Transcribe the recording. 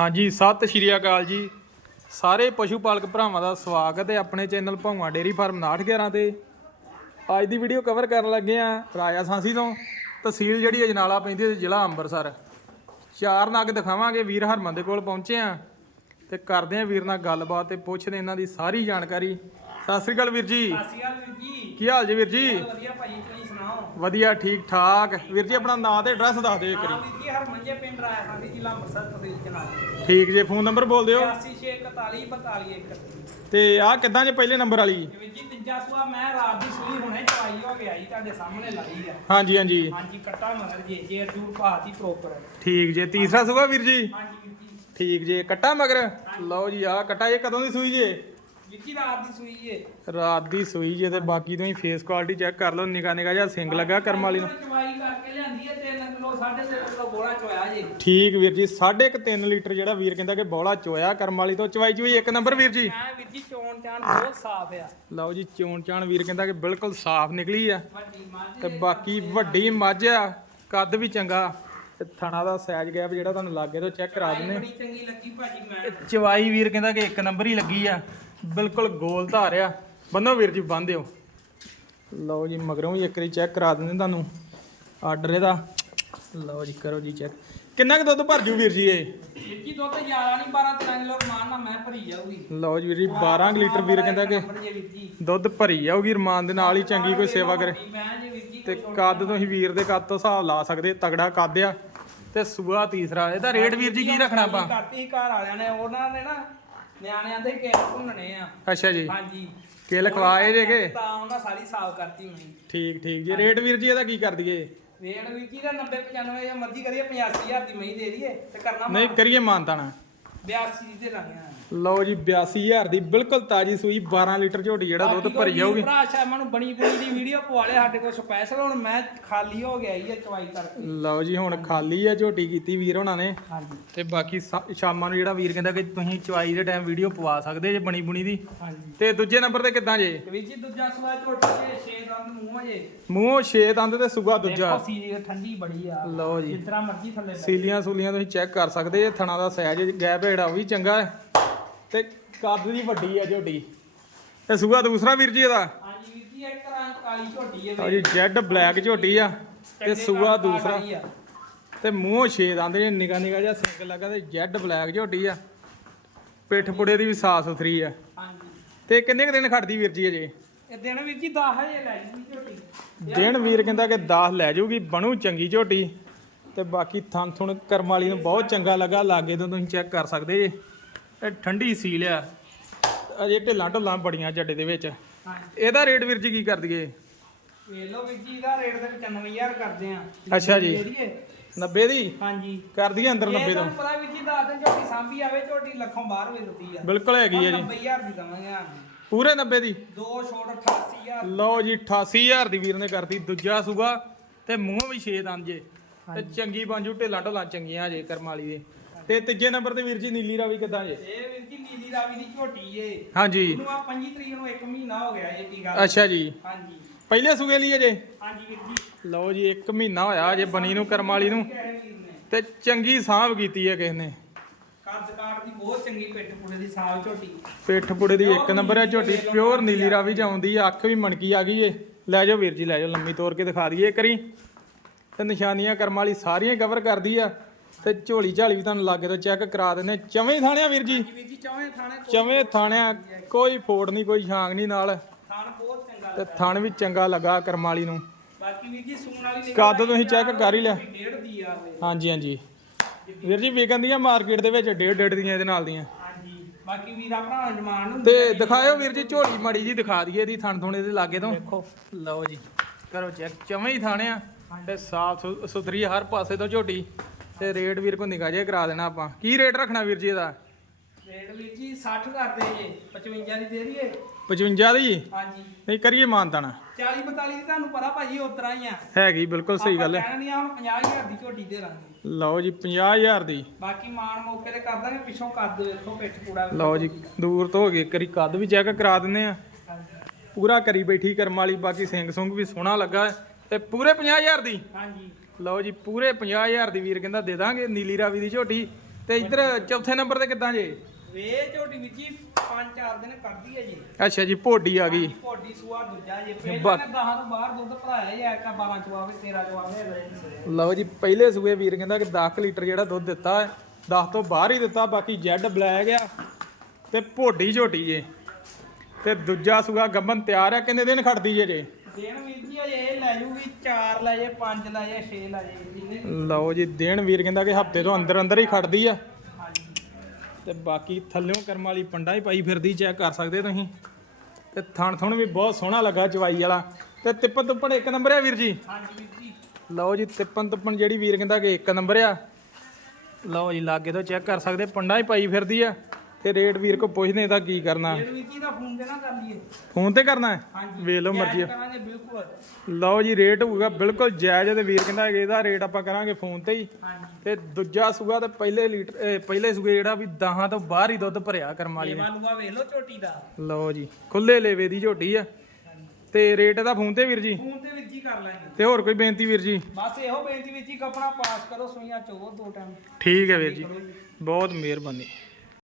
ਹਾਂਜੀ, ਸਤਿ ਸ਼੍ਰੀ ਅਕਾਲ ਜੀ। ਸਾਰੇ ਪਸ਼ੂ ਪਾਲਕ ਭਰਾਵਾਂ ਦਾ ਸਵਾਗਤ ਹੈ ਆਪਣੇ ਚੈਨਲ ਭੌਂਵਾ ਡੇਰੀ ਫਾਰਮ 911 ਤੇ। ਅੱਜ ਦੀ ਵੀਡੀਓ ਕਵਰ ਕਰਨ ਲੱਗੇ ਆ ਰਾਜਾ ਸਾਂਸੀ ਤੋਂ। ਤਹਿਸੀਲ ਜਿਹੜੀ ਅਜਨਾਲਾ ਪੈਂਦੀ ਹੈ ਜ਼ਿਲ੍ਹਾ ਅੰਮ੍ਰਿਤਸਰ। ਚਾਰ ਨਗ ਦਿਖਾਵਾਂਗੇ, ਵੀਰ ਹਰਮਨ ਦੇ ਕੋਲ ਪਹੁੰਚੇ ਆ ਤੇ ਕਰਦੇ ਆ ਵੀਰ ਨਾਲ ਗੱਲਬਾਤ ਤੇ ਪੁੱਛਦੇ ਇਹਨਾਂ ਦੀ ਸਾਰੀ ਜਾਣਕਾਰੀ। ਸਤਿ ਸ਼੍ਰੀ ਅਕਾਲ ਵੀਰ ਜੀ। ਸਾਸੀਆ ਵੀਰ ਜੀ। ਕੀ ਹਾਲ ਜੀ ਵੀਰ ਜੀ? ਵਧੀਆ ਭਾਈ ਤੁਸੀਂ ਸੁਣਾਓ? ਵਧੀਆ ਠੀਕ ਠਾਕ। ਵੀਰ ਜੀ ਆਪਣਾ ਨਾਂ ਤੇ ਐਡਰੈਸ ਦੱਸ ਦਿਓ ਇੱਕ ਹਾਂ ਵਾਰੀ। ਵੀਰ ਜੀ ਹਰਮੰਜੇ ਪਿੰਡ ਰਾਇਆ ਸਾਡੀ ਜ਼ਿਲ੍ਹਾ ਅੰਮ੍ਰਿਤਸਰ ਤਹਿਸੀਲ ਚਨਾਲੀ। ਠੀਕ ਜੇ ਫੋਨ ਨੰਬਰ ਬੋਲ ਦਿਓ। 8641 42 ਤੇ ਆਹ ਕਿੱਦਾਂ ਜੇ ਪਹਿਲੇ ਨੰਬਰ ਵਾਲੀ? ਵੀਰ ਜੀ ਤੀਜਾ ਸੂਆ ਮੈਂ ਰਾਤ ਦੀ ਸੂਈ ਹੁਣੇ ਚਵਾਈ ਹੋ ਗਿਆ ਜੀ ਤੁਹਾਡੇ ਸਾਹਮਣੇ ਲਾਈ ਆ। ਹਾਂਜੀ ਹਾਂਜੀ। ਹਾਂਜੀ ਕੱਟਾ ਮਗਰ ਜੇ ਜੇ ਜੂਰ ਭਾਤੀ ਪ੍ਰੋਪਰ ਠੀਕ ਜੇ ਤੀਸਰਾ ਸੂਆ ਵੀਰ ਜੀ? ਹਾਂਜੀ ਵੀਰ ਜੀ। ਠੀਕ ਜੇ ਕੱਟਾ ਮਗਰ? ਲਓ ਜੀ ਆਹ ਕੱਟਾ ਇਹ ਕਦੋਂ ਦੀ ਸੂਈ ਜੇ? ਜੀ ਰਾਤ ਦੀ ਸੂਈ ਜੇ ਰਾਤ ਦੀ ਸੂਈ ਜੇ ਤੇ ਬਾਕੀ ਤੁਸੀਂ ਫੇਸ ਕੁਆਲਿਟੀ ਚੈੱਕ ਕਰ ਲਓ ਨਿਕਾ ਨਿਕਾ ਜਿਹਾ ਸਿੰਗ ਲੱਗਾ ਕਰਮ ਵਾਲੀ ਨੂੰ। ਚਵਾਈ ਕਰਕੇ ਲਿਆਂਦੀ ਹੈ 3 ਕਿਲੋ 3.5 ਕਿਲੋ ਬੋਲਾ ਚੋਇਆ ਜੇ। ਠੀਕ ਵੀਰ ਜੀ 3.5 ਲੀਟਰ ਜਿਹੜਾ ਵੀਰ ਕਹਿੰਦਾ ਕਿ ਬੌਲਾ ਚੋਇਆ ਕਰਮ ਵਾਲੀ ਤੋਂ। ਚਵਾਈ ਚੋਈ ਇੱਕ ਨੰਬਰ ਵੀਰ ਜੀ। ਮੈਂ ਵੀਰ ਜੀ ਚੋਣ ਚਾਣ ਬਹੁਤ ਸਾਫ਼ ਆ। ਲਓ ਜੀ ਚੋਣ ਚਾਣ ਵੀਰ ਕਹਿੰਦਾ ਕਿ ਬਿਲਕੁਲ ਸਾਫ਼ ਨਿਕਲੀ ਆ। ਤੇ ਬਾਕੀ ਵੱਡੀ ਮੱਝ ਆ ਕੱਦ ਵੀ ਚੰਗਾ। ਤੇ ਥਣਾ ਦਾ ਸਾਈਜ਼ ਗੈਪ ਜਿਹੜਾ ਤੁਹਾਨੂੰ ਲਾਗੇ ਤੋਂ ਚੈੱਕ ਕਰਾ ਦਿੰਨੇ ਬੜੀ ਚੰਗੀ ਲੱਗੀ ਭਾਜੀ ਮੈਂ। ਚਵਾਈ ਵੀਰ ਕਹਿੰਦਾ ਕਿ ਇੱਕ ਨੰਬਰ ਹੀ ਲੱਗੀ ਆ। ਬਿਲਕੁਲ ਗੋਲ ਧਾਰਿਆ ਬੰਨੋ ਵੀਰ ਜੀ ਬੰਨ ਦਿਓ। ਲਓ ਜੀ ਮਗਰੋਂ ਵੀ ਇੱਕ ਵਾਰੀ ਚੈੱਕ ਕਰਾ ਦਿੰਦੇ ਤੁਹਾਨੂੰ। ਆਰਡਰ ਇਹਦਾ। ਲਓ ਜੀ ਕਰੋ ਜੀ ਚੈੱਕ ਕਿੰਨਾ ਕੁ ਦੁੱਧ ਭਰ ਜੂ ਵੀਰ ਜੀ ਇਹ? ਜੀ ਦੁੱਧ ਜ਼ਿਆਦਾ ਨਹੀਂ 12 13 ਕਿਲੋ ਰਮਾਨ ਨਾਲ ਮੈਂ ਭਰੀ ਜਾਊਗੀ। ਲਓ ਜੀ ਵੀਰ ਜੀ 12 ਕੁ ਲੀਟਰ ਵੀਰ ਕਹਿੰਦਾ ਕਿ ਦੁੱਧ ਭਰੀ ਜਾਊਗੀ ਰਮਾਨ ਦੇ ਨਾਲ ਹੀ ਚੰਗੀ ਕੋਈ ਸੇਵਾ ਕਰੇ। ਤੇ ਕੱਦ ਤੁਸੀਂ ਵੀਰ ਦੇ ਕੱਦ ਤੋਂ ਹਿਸਾਬ ਲਾ ਸਕਦੇ ਤਗੜਾ ਕੱਦ ਆ। ਤੇ ਸੂਆ ਤੀਸਰਾ ਇਹਦਾ ਰੇਟ ਵੀਰ ਜੀ ਕੀ ਰੱਖਣਾ ਆਪਾਂ? ਕਰਤੀ ਘਰ ਵਾਲਿਆਂ ਨੇ ਉਹਨਾਂ ਨੇ ਨਾ ਨਿਆਣਿਆਂ ਦੇ ਕੇਕ ਭੁੰਨਣੇ ਆ। ਅੱਛਾ ਜੀ। ਹਾਂਜੀ। ਕੇ ਲਖਵਾਏ ਜੇ ਕਿ? ਤਾਂ ਉਹਨਾਂ ਸਾਰੀ ਸਾਫ਼ ਕਰਤੀ ਹੋਣੀ। ਠੀਕ ਠੀਕ ਜੀ। ਰੇਟ ਵੀਰ ਜੀ ਇਹਦਾ ਕੀ ਕਰ ਦਈਏ? ਰੇਟ ਵੀਰ ਜੀ ਦਾ 90 95 ਜਾਂ ਮਰਜ਼ੀ ਕਰੀਏ 85000 ਦੀ ਮਹੀਂ ਦੇ ਦਈਏ ਤੇ ਕਰਨਾ ਨਹੀਂ ਕਰੀਏ ਮਾਨਤਾਣਾ 82 ਦੇ ਲਾਂਗੇ। ਲਓ ਜੀ 82000 ਦੀ ਬਿਲਕੁਲ ਤਾਜੀ ਸੂਈ 12 ਲੀਟਰ ਝੋਟੀ ਜਿਹੜਾ ਦੁੱਧ ਭਰੀ ਜਾਊਗੀ। ਭਰਾ ਸ਼ਾਮਾਂ ਨੂੰ ਬਣੀ ਬਣੀ ਦੀ ਵੀਡੀਓ ਪਵਾ ਲਿਆ ਸਾਡੇ ਕੋਲ ਸਪੈਸ਼ਲ ਹੁਣ ਮੈਂ ਖਾਲੀ ਹੋ ਗਿਆ ਇਹ ਚਵਾਈ ਕਰਕੇ। ਲਓ ਜੀ ਹੁਣ ਖਾਲੀ ਆ ਝੋਟੀ ਕੀਤੀ ਵੀਰ ਹੋਣਾ ਨੇ। ਹਾਂਜੀ। ਤੇ ਬਾਕੀ ਸ਼ਾਮਾਂ ਨੂੰ ਜਿਹੜਾ ਵੀਰ ਕਹਿੰਦਾ ਕਿ ਤੁਸੀਂ ਚਵਾਈ ਦੇ ਟਾਈਮ ਵੀਡੀਓ ਪਵਾ ਸਕਦੇ ਜੇ ਬਣੀ ਬੁਣੀ ਦੀ। ਹਾਂਜੀ। ਤੇ ਦੂਜੇ ਨੰਬਰ ਤੇ ਕਿੱਦਾਂ ਜੇ? ਵੀਰ ਜੀ ਦੂਜਾ ਸਵਾਲ ਝੋਟੀ ਦੇ ਛੇ ਦੰਦ ਮੂੰਹ ਜੇ। ਮੂੰਹ ਛੇ ਦੰਦ ਤੇ ਸੁਗਾ ਦੂਜਾ। ਦੇਖੋ ਸੀ ਠੰਡੀ ਬੜੀ ਆ। ਲਓ ਜੀ। ਜਿੱਦਾਂ ਮਰਜ਼ੀ ਥੱਲੇ ਸੀਲੀਆਂ ਸੂਲੀਆਂ ਤੁਸੀਂ ਚੈੱਕ ਕਰ ਸਕਦੇ ਜੇ ਥਣਾ ਦਾ ਸਾਈਜ਼ ਗੈਪ ਹੇੜਾ ਉਹ ਵੀ ਚੰਗਾ ਹੈ। ਤੇ ਕੱਦ ਦੀ ਵੱਡੀ ਆ ਝੋਟੀ। ਤੇ ਸੁਗਾ ਦੂਸਰਾ ਵੀਰ ਜੀ ਇਹਦਾ? ਹਾਂਜੀ ਵੀਰ ਜੀ ਇੱਕ ਰੰਗ ਕਾਲੀ ਝੋਟੀ ਹੈ ਲਓ ਜੀ ਜੈਡ ਬਲੈਕ ਝੋਟੀ ਆ ਤੇ ਸੂਆ ਦੂਸਰਾ। ਤੇ ਮੂੰਹ ਛੇ ਦੰਦ ਨੇ ਨਿਗਾ ਨਿਗਾ ਜਿਹਾ ਸਿੰਗ ਲੱਗਾ ਤੇ ਜੈਡ ਬਲੈਕ ਝੋਟੀ ਆ। ਪਿੱਠ ਪੁੜੇ ਦੀ ਵੀ ਸਾਫ਼ ਸੁਥਰੀ ਆ। ਹਾਂਜੀ। ਤੇ ਕਿੰਨੇ ਕੁ ਦਿਨ ਖੜਦੀ ਵੀਰ ਜੀ ਅਜੇ? ਇਹ ਦਿਨ ਵੀਰ ਜੀ 10 ਹਜੇ ਲੈ ਜੀ ਝੋਟੀ। ਦਿਨ ਵੀਰ ਕਹਿੰਦਾ ਕਿ 10 ਲੈ ਜਾਊਗੀ ਬਣੂ ਚੰਗੀ ਝੋਟੀ। ਤੇ ਬਾਕੀ ਥਣ ਥੁਣ ਕਰਮ ਵਾਲੀ ਨੂੰ ਬਹੁਤ ਚੰਗਾ ਲੱਗਾ ਲਾਗੇ ਤੋਂ ਤੁਸੀਂ ਚੈੱਕ ਕਰ ਸਕਦੇ ਜੇ। ਇਹ ਠੰਡੀ ਸੀਲ ਆ। ਅਜੇ ਢਿੱਲਾਂ ਢੁੱਲਾਂ ਬੜੀਆਂ ਜੱਡੇ ਦੇ ਵਿੱਚ। ਇਹਦਾ ਰੇਟ ਵੀਰ ਜੀ ਕੀ ਕਰ ਦਈਏ? ਵੇਖ ਲਓ ਵੀਰ ਜੀ ਦਾ ਰੇਟ ਤੇ 95000 ਕਰਦੇ ਆ। ਅੱਛਾ ਜੀ। ਦੇ ਦਈਏ? 90 ਦੀ? ਹਾਂਜੀ। ਕਰ ਦਈਏ ਅੰਦਰ 90 ਇਹ ਤੋਂ। ਪਤਾ ਵੀਰ ਜੀ ਦੇ ਝੋਟੀ ਸਾਂਭੀ ਆਵੇ ਝੋਟੀ ਲੱਖੋਂ ਬਾਹਰ ਵੇਚਦੀ ਆ। ਬਿਲਕੁਲ ਹੈਗੀ ਆ ਜੀ। 90000 ਦੀ ਦਵਾਂਗੇ ਆ ਪੂਰੇ 90 ਦੀ? ਦੋ ਛੋਟ 88000 ਲਓ ਜੀ 88000 ਦੀ ਵੀਰ ਨੇ ਕਰਤੀ ਦੂਜਾ ਸੂਗਾ ਤੇ ਮੂੰਹ ਵੀ ਛੇ ਦੰਦ ਜੇ। ਤੇ। ਚੰਗੀ ਬਾਂਜੂ ਢਿੱਲਾਂ ਢੋਲਾਂ ਚੰਗੀਆਂ ਜੇ ਕਰਮ ਵਾਲੀ ਦੇ। ਤੇ ਤੀਜੇ ਨੰਬਰ ਤੇ ਵੀਰ ਜੀ ਨੀਲੀ ਰਾਵੀ ਕਿੱਦਾਂ ਜੇ? ਇਹ ਵੀਰ ਜੀ ਨੀਲੀ ਰਾਵੀ ਦੀ ਝੋਟੀ ਏ। ਹਾਂਜੀ। ਇਹਨੂੰ ਆ 25 ਤਰੀਕ ਨੂੰ 1 ਮਹੀਨਾ ਹੋ ਗਿਆ ਇਹ ਕੀ ਗੱਲ ਅੱਛਾ ਜੀ। ਹਾਂਜੀ। ਪਹਿਲੇ ਸੂਗੇ ਲਈ ਅਜੇ? ਹਾਂਜੀ ਵੀਰ ਜੀ। ਲਓ ਜੀ 1 ਮਹੀਨਾ ਹੋਇਆ ਅਜੇ ਬਣੀ ਨੂੰ ਕਰਮ ਵਾਲੀ ਨੂੰ। ਕਹਿ ਰਹੇ ਵੀਰ ਨੇ। ਤੇ ਚੰਗੀ ਸਾਂਭ ਕੀਤੀ ਹੈ ਕਿਸ ਨੇ। ਕਾਟ ਦੀ ਬਹੁਤ ਚੰਗੀ ਪਿੱਠ ਪੁੜੇ ਦੀ ਸਾਲ ਝੋਟੀ ਪਿੱਠ ਪੁੜੇ ਦੀ ਇੱਕ ਨੰਬਰ ਹੈ ਝੋਟੀ ਪਿਓਰ ਨੀਲੀ ਰਾਵੀ ਚ ਆਉਂਦੀ ਆ ਅੱਖ ਵੀ ਮਣਕੀ ਆ ਗਈ ਏ। ਲੈ ਜਾਓ ਵੀਰ ਜੀ ਲੈ ਜਾਓ ਲੰਮੀ ਤੋਰ ਕੇ ਦਿਖਾ ਦਈਏ ਕਰੀ ਤੇ ਨਿਸ਼ਾਨੀਆਂ ਕਰਮ ਵਾਲੀ ਸਾਰੀਆਂ ਕਵਰ ਕਰਦੀ ਆ। ਤੇ ਝੋਲੀ ਝਾਲੀ ਵੀ ਤੁਹਾਨੂੰ ਲਾਗੇ ਤੋਂ ਚੈੱਕ ਕਰਾ ਦਿੰਦੇ ਚਵੇਂ ਥਾਣਿਆ ਵੀਰ ਜੀ? ਵੀਰ ਜੀ ਚੌਵੇਂ ਥਾਣੇ ਕੋਲ ਚਵੇਂ ਥਾਣਿਆ ਕੋਈ ਫੋੜ ਨਹੀਂ ਕੋਈ ਛਾਂਗ ਨਹੀਂ ਨਾਲ। ਥਾਣ ਬਹੁਤ ਚੰਗਾ ਤੇ ਥਣ ਵੀ ਚੰਗਾ ਲੱਗਾ ਕਰਮ ਵਾਲੀ ਨੂੰ। ਬਾਕੀ ਵੀਰ ਜੀ ਸੂਣ ਵਾਲੀ ਨਿਕਲ ਕੱਦ ਤੁਸੀਂ check ਕਰ ਹੀ ਲਿਆ। ਡੇਢ ਦੀ ਆ ਇਹ। ਹਾਂਜੀ ਹਾਂਜੀ। ਵੀਰ ਜੀ ਵਿਕਨ ਦੀਆਂ ਮਾਰਕੀਟ ਦੇ ਵਿੱਚ ਡੇਢ ਡੇਢ ਦੀਆਂ ਇਹਦੇ ਨਾਲ ਦੀਆਂ। ਹਾਂਜੀ। ਬਾਕੀ ਵੀਰ ਆਪਣਾ ਡਿਮਾਂਡ ਨੂੰ ਤੇ ਦਿਖਾਇਓ ਵੀਰ ਜੀ ਝੋਲੀ ਮਾੜੀ ਜੀ ਦਿਖਾ ਦਈਏ ਇਹਦੀ ਥਣ ਥੁਣੇ ਦੇ ਲਾਗੇ ਤੋਂ। ਦੇਖੋ ਲਓ ਜੀ। ਕਰੋ ਚੈੱਕ ਚਵੇਂ ਹੀ ਥਾਣਿਆ ਤੇ ਸਾਫ਼ ਸੁਥਰੀ ਹਰ ਪਾਸੇ ਤੋਂ ਝੋਟੀ। ਤੇ ਰੇਟ ਵੀਰ ਕੋ ਨਿਗਾਹ ਜੇ ਕਰਾ ਦੇਣਾ ਆਪਾਂ। ਕੀ ਰੇਟ ਰੱਖਣਾ ਵੀਰ ਜੀ ਇਹਦਾ? ਰੇਟ ਵੀਰ ਜੀ 60 ਕਰਦੇ ਜੇ 55 ਦੀ ਦੇ ਦਈਏ। 55 ਦੀ? ਹਾਂਜੀ। ਨਹੀਂ ਕਰੀਏ ਮਾਨਤਾਣਾ 40 42 ਦੀ ਤੁਹਾਨੂੰ ਪਤਾ ਭਾਜੀ ਉਤਰਾ ਹੀ ਆ। ਹੈਗੀ ਬਿਲਕੁਲ ਸਹੀ ਗੱਲ ਹੈ। ਆਪਾਂ ਕਹਿਣਾ ਨਹੀਂ ਆ ਹੁਣ 50000 ਦੀ ਝੋਟੀ ਦੇ ਲਾਂਗੇ ਲਓ ਜੀ 50000 ਦੀ। ਬਾਕੀ ਮਾਣ ਮੌਕੇ ਤੇ ਕਰ ਦਾਂਗੇ ਪਿੱਛੋਂ ਕੱਦ ਵੇਖੋ ਪਿੱਠ ਪੂੜਾ ਵੇਖੋ। ਲਓ ਜੀ ਦੂਰ ਤੋਂ ਹੋ ਗਏ ਕਰੀ ਕੱਦ ਵੀ ਚੈੱਕ ਕਰਾ ਦਿੰਨੇ ਆ। ਪੂਰਾ ਕਰੀ ਬੈਠੀ ਕਰਮ ਵਾਲੀ ਬਾਕੀ ਸਿੰਘ ਸੁੰਗ ਵੀ ਸੋਹਣਾ ਲੱਗਾ। ਤੇ ਪੂਰੇ 50000 ਦੀ? ਹਾਂਜੀ। ਲਓ ਜੀ ਪੂਰੇ 50000 ਦੀ ਵੀਰ ਕਹਿੰਦਾ ਦੇ ਦਾਂਗੇ ਨੀਲੀ ਰਾਵੀ ਦੀ ਝੋਟੀ। ਤੇ ਇੱਧਰ ਚੌਥੇ ਨੰਬਰ ਤੇ ਕਿੱਦਾਂ ਜੇ? ਵੇ ਝੋਟੀ ਵਿੱਚ ਹੀ 5-4 ਦਿਨ ਕੱਢਦੀ ਹੈ ਜੀ। ਅੱਛਾ ਜੀ ਭੋਡੀ ਆ ਗਈ। ਪੋਡੀ ਸੂਆ ਦੂਜਾ ਜੇ। ਪਹਿਲਾਂ 10 ਤੋਂ ਬਾਹਰ ਦੁੱਧ ਭਰਾਇਆ ਜਾਂ ਇੱਕ 12 ਚਵਾਵੇ 13 ਚਵਾਵੇ ਰਹੇ ਲਓ ਜੀ ਪਹਿਲੇ ਸੂਏ ਵੀਰ ਕਹਿੰਦਾ ਕਿ 10 ਲੀਟਰ ਜਿਹੜਾ ਦੁੱਧ ਦਿੱਤਾ ਹੈ 10 ਤੋਂ ਬਾਹਰ ਹੀ ਦਿੱਤਾ ਬਾਕੀ ਜੈਡ ਬਲੈਕ ਆ ਤੇ ਭੋਡੀ ਝੋਟੀ ਜੇ। ਤੇ ਦੂਜਾ ਸੂਆ ਗੱਬਨ ਤਿਆਰ ਆ ਕਿੰਨੇ ਦਿਨ ਖੜਦੀ ਜੇ ਜੇ? ਦਿਨ ਵੀਰ ਜੀ ਅਜੇ ਇਹ ਲੈ ਜੂਗੀ 4 ਲੈ ਜੇ 5 ਲੈ ਜੇ 6 ਲੈ ਜੇ ਜਿੰਨੇ ਲਓ ਜੀ ਦਿਨ ਵੀਰ ਕਹਿੰਦਾ ਕਿ ਹਫ਼ਤੇ ਤੋਂ ਅੰਦਰ ਅੰਦਰ ਹੀ ਖੜਦੀ ਆ। ਤੇ ਬਾਕੀ ਥੱਲਿਓਂ ਕਰਮ ਵਾਲੀ ਪੰਡਾ ਹੀ ਪਾਈ ਫਿਰਦੀ ਚੈੱਕ ਕਰ ਸਕਦੇ ਤੁਸੀਂ। ਤੇ ਥਣ ਥਣ ਵੀ ਬਹੁਤ ਸੋਹਣਾ ਲੱਗਾ ਚਵਾਈ ਵਾਲਾ। ਤੇ ਤਿੱਪਣ ਤੁੱਪਣ ਇੱਕ ਨੰਬਰ ਆ ਵੀਰ ਜੀ? ਹਾਂਜੀ ਵੀਰ ਜੀ। ਲਓ ਜੀ ਤਿੱਪਣ ਤੁੱਪਣ ਜਿਹੜੀ ਵੀਰ ਕਹਿੰਦਾ ਕਿ ਇੱਕ ਨੰਬਰ ਆ। ਲਓ ਜੀ ਲਾਗੇ ਤੋਂ ਚੈੱਕ ਕਰ ਸਕਦੇ ਪੰਡਾ ਹੀ ਪਾਈ ਫਿਰਦੀ ਆ। ਤੇ ਰੇਟ ਵੀਰ ਕੋ ਪੁੱਛਦੇ ਇਹਦਾ ਕੀ ਕਰਨਾ? ਵੀਰ ਜੀ ਦਾ ਫੋਨ ਤੇ ਨਾ ਕਰ ਲਈਏ। ਫੋਨ ਤੇ ਕਰਨਾ ਹੈ? ਵੇਖ ਲਓ ਮਰਜ਼ੀ ਕਰਾਂਗੇ ਬਿਲਕੁਲ। ਲਓ ਜੀ ਰੇਟ ਹੋਊਗਾ ਬਿਲਕੁਲ ਜਾਇਜ਼ ਤੇ ਵੀਰ ਕਹਿੰਦਾ ਇਹਦਾ ਰੇਟ ਆਪਾਂ ਕਰਾਂਗੇ ਫੋਨ ਤੇ ਹੀ। ਤੇ ਦੂਜਾ ਸੂਆ ਤੇ ਪਹਿਲੇ ਲੀਟਰ ਪਹਿਲੇ ਸੂਏ ਜਿਹੜਾ ਵੀ 10 ਤੋਂ ਬਾਹਰ ਹੀ ਦੁੱਧ ਭਰਿਆ ਕਰਮ ਵਾਲੀ ਨੇ। ਲੇਵਾ ਲੂਆ ਵੇਖ ਲਓ ਝੋਟੀ ਦਾ। ਲਓ ਜੀ ਖੁੱਲੇ ਲੇਵੇ ਦੀ ਝੋਟੀ ਆ। ਤੇ ਰੇਟ ਇਹਦਾ ਫੋਨ ਤੇ ਵੀਰ ਜੀ? ਫੋਨ ਤੇ ਵੀਰ ਜੀ ਕਰ ਲਾਂਗੇ। ਤੇ ਹੋਰ ਕੋਈ ਬੇਨਤੀ ਵੀਰ ਜੀ? ਬਸ ਇਹੋ ਬੇਨਤੀ ਵਿੱਚ ਹੀ ਕਪੜਾ ਪਾਸ ਕਰੋ ਸੂਈਆਂ ਚੋਵੋ ਦੋ ਟਾਈਮ। ਠੀਕ ਹੈ ਵੀਰ ਜੀ। ਬਹੁਤ ਮਿਹਰਬਾਨੀ।